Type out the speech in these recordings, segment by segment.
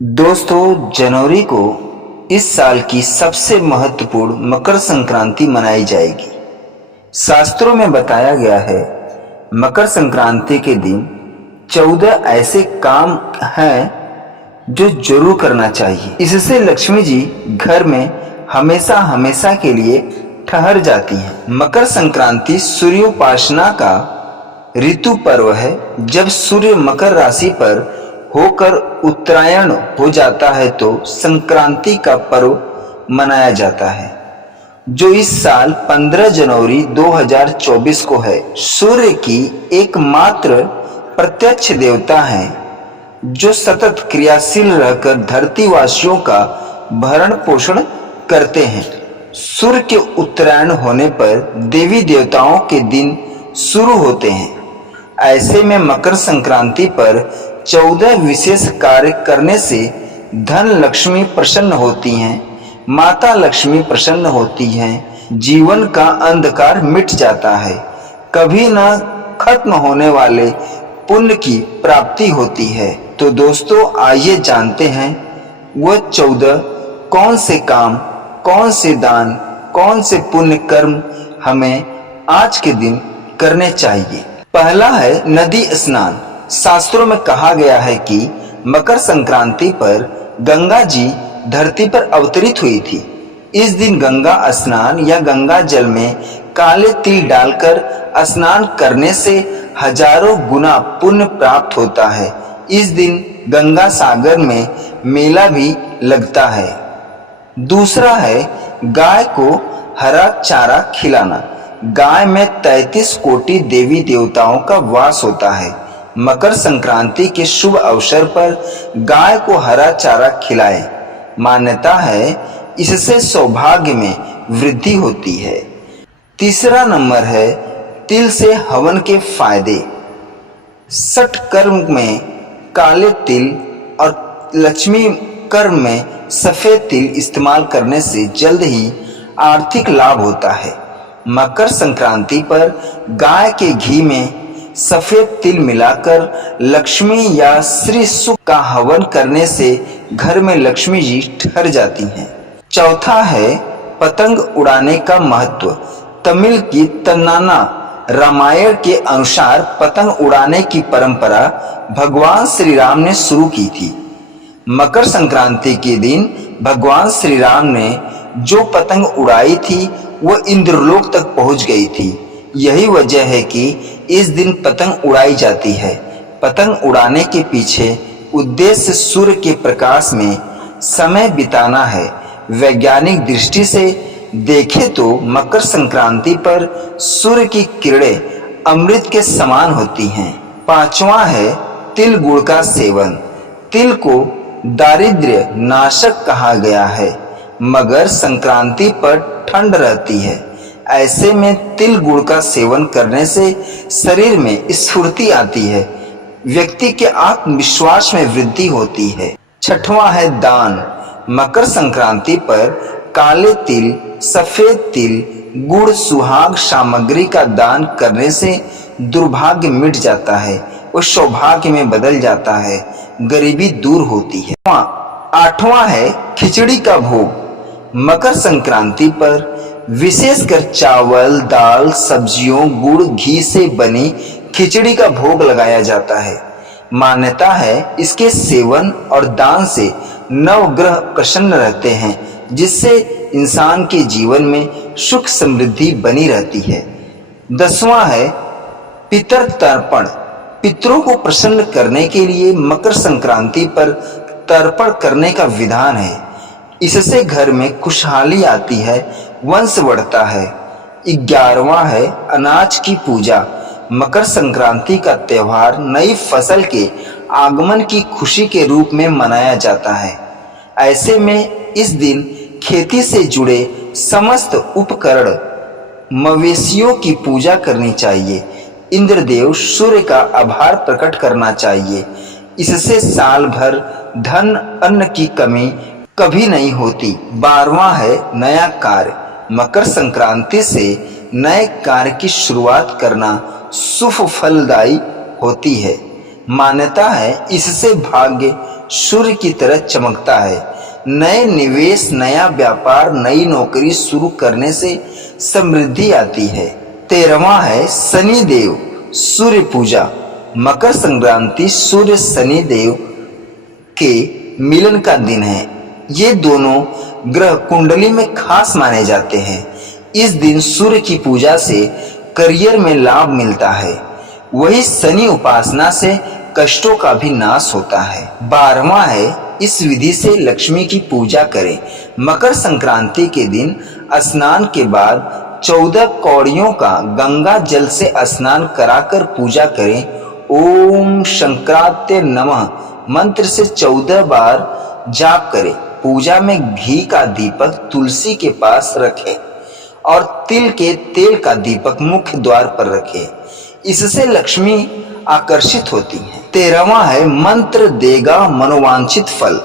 दोस्तों, जनवरी को इस साल की सबसे महत्वपूर्ण मकर संक्रांति मनाई जाएगी। शास्त्रों में बताया गया है, मकर संक्रांति के दिन 14 ऐसे काम हैं जो जरूर करना चाहिए। इससे लक्ष्मी जी घर में हमेशा हमेशा के लिए ठहर जाती हैं। मकर संक्रांति सूर्योपासना का ऋतु पर्व है। जब सूर्य मकर राशि पर होकर उत्तरायण हो जाता है तो संक्रांति का पर्व मनाया जाता है, जो इस साल 15 जनवरी 2024 को है। सूर्य की एकमात्र प्रत्यक्ष देवता हैं, जो सतत क्रियाशील रहकर धरतीवासियों का भरण पोषण करते हैं। सूर्य के उत्तरायण होने पर देवी देवताओं के दिन शुरू होते हैं। ऐसे में मकर संक्रांति पर 14 विशेष कार्य करने से धन लक्ष्मी प्रसन्न होती हैं, माता लक्ष्मी प्रसन्न होती हैं, जीवन का अंधकार मिट जाता है, कभी न खत्म होने वाले पुण्य की प्राप्ति होती है। तो दोस्तों, आइए जानते हैं वह 14 कौन से काम, कौन से दान, कौन से पुण्य कर्म हमें आज के दिन करने चाहिए। पहला है नदी स्नान। शास्त्रों में कहा गया है कि मकर संक्रांति पर गंगा जी धरती पर अवतरित हुई थी। इस दिन गंगा स्नान या गंगा जल में काले तिल डालकर स्नान करने से हजारों गुना पुण्य प्राप्त होता है। इस दिन गंगा सागर में मेला भी लगता है। दूसरा है गाय को हरा चारा खिलाना। गाय में 33 कोटि देवी देवताओं का वास होता है। मकर संक्रांति के शुभ अवसर पर गाय को हरा चारा खिलाएं। मान्यता है इससे सौभाग्य में वृद्धि होती है। तीसरा नंबर है तिल से हवन के फायदे। छठ कर्म में काले तिल और लक्ष्मी कर्म में सफेद तिल इस्तेमाल करने से जल्द ही आर्थिक लाभ होता है। मकर संक्रांति पर गाय के घी में सफेद तिल मिलाकर लक्ष्मी या श्री सुख का हवन करने से घर में लक्ष्मी जी ठहर जाती हैं। चौथा है पतंग उड़ाने का महत्व। तमिल की तन्नाना रामायण के अनुसार पतंग उड़ाने की परंपरा भगवान श्री राम ने शुरू की थी। मकर संक्रांति के दिन भगवान श्री राम ने जो पतंग उड़ाई थी वह इंद्रलोक तक पहुंच गई थी। यही वजह है कि इस दिन पतंग उड़ाई जाती है। पतंग उड़ाने के पीछे उद्देश्य सूर्य के प्रकाश में समय बिताना है। वैज्ञानिक दृष्टि से देखें तो मकर संक्रांति पर सूर्य की किरणें अमृत के समान होती हैं। पांचवा है तिल गुड़ का सेवन। तिल को दारिद्र्य नाशक कहा गया है। मकर संक्रांति पर ठंड रहती है। ऐसे में तिल गुड़ का सेवन करने से शरीर में स्फूर्ति आती है, व्यक्ति के आत्मविश्वास में वृद्धि होती है। छठवां है दान। मकर संक्रांति पर काले तिल, सफेद तिल, गुड़, सुहाग सामग्री का दान करने से दुर्भाग्य मिट जाता है और सौभाग्य में बदल जाता है, गरीबी दूर होती है। आठवां है खिचड़ी का भोग। मकर संक्रांति पर विशेषकर चावल, दाल, सब्जियों, गुड़, घी से बनी खिचड़ी का भोग लगाया जाता है। मान्यता है इसके सेवन और दान से नवग्रह प्रसन्न रहते हैं, जिससे इंसान के जीवन में सुख समृद्धि बनी रहती है। 10वां है पितर तर्पण। पितरों को प्रसन्न करने के लिए मकर संक्रांति पर तर्पण करने का विधान है। इससे घर में खुशहाली आती है, वंश बढ़ता है। 11वां है अनाज की पूजा। मकर संक्रांति का त्योहार नई फसल के आगमन की खुशी के रूप में मनाया जाता है। ऐसे में इस दिन खेती से जुड़े समस्त उपकरण मवेशियों की पूजा करनी चाहिए। इंद्रदेव सूर्य का आभार प्रकट करना चाहिए। इससे साल भर धन अन्न की कमी कभी नहीं होती। 12वां है नया कार्य। मकर संक्रांति से नए कार्य की शुरुआत करना शुभ फलदायी होती है। मान्यता है इससे भाग्य सूर्य की तरह चमकता है। नए निवेश, नया व्यापार, नई नौकरी शुरू करने से समृद्धि आती है। 13वां है शनि देव सूर्य पूजा। मकर संक्रांति सूर्य शनि देव के मिलन का दिन है। ये दोनों ग्रह कुंडली में खास माने जाते हैं। इस दिन सूर्य की पूजा से करियर में लाभ मिलता है, वही शनि उपासना से कष्टों का भी नाश होता है। 12वां है इस विधि से लक्ष्मी की पूजा करें। मकर संक्रांति के दिन स्नान के बाद 14 कौड़ियों का गंगा जल से स्नान कराकर पूजा करें। ओम शंकरात्य नमः मंत्र से 14 बार जाप करें। पूजा में घी का दीपक तुलसी के पास रखें और तिल के तेल का दीपक मुख्य द्वार पर रखें। इससे लक्ष्मी आकर्षित होती है। 13वां है मंत्र देगा मनोवांछित फल।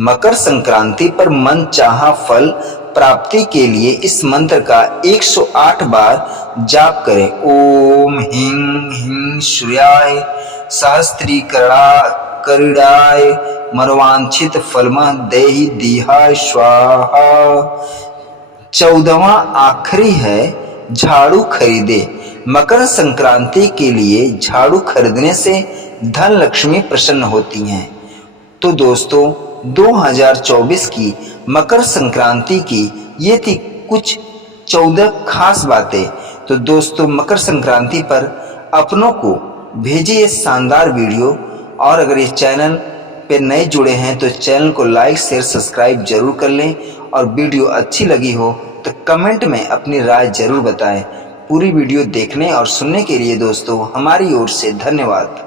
मकर संक्रांति पर मन चाहा फल प्राप्ति के लिए इस मंत्र का 108 बार जाप करें। ओम ह्रीं ह्रीं सूर्याय सहस्त्रीकरणाय मनोवांछित फलमः देहि दीहाय स्वाहा। 14वां आखिरी है झाड़ू खरीदे। मकर संक्रांति के लिए झाड़ू खरीदने से धन लक्ष्मी प्रसन्न होती हैं। तो दोस्तों 2024 की मकर संक्रांति की ये थी कुछ 14 खास बातें। तो दोस्तों मकर संक्रांति पर अपनों को भेजिए ये शानदार वीडियो, और अगर इस चैनल पे नए जुड़े हैं तो चैनल को लाइक शेयर सब्सक्राइब जरूर कर लें, और वीडियो अच्छी लगी हो तो कमेंट में अपनी राय जरूर बताएं। पूरी वीडियो देखने और सुनने के लिए दोस्तों हमारी ओर से धन्यवाद।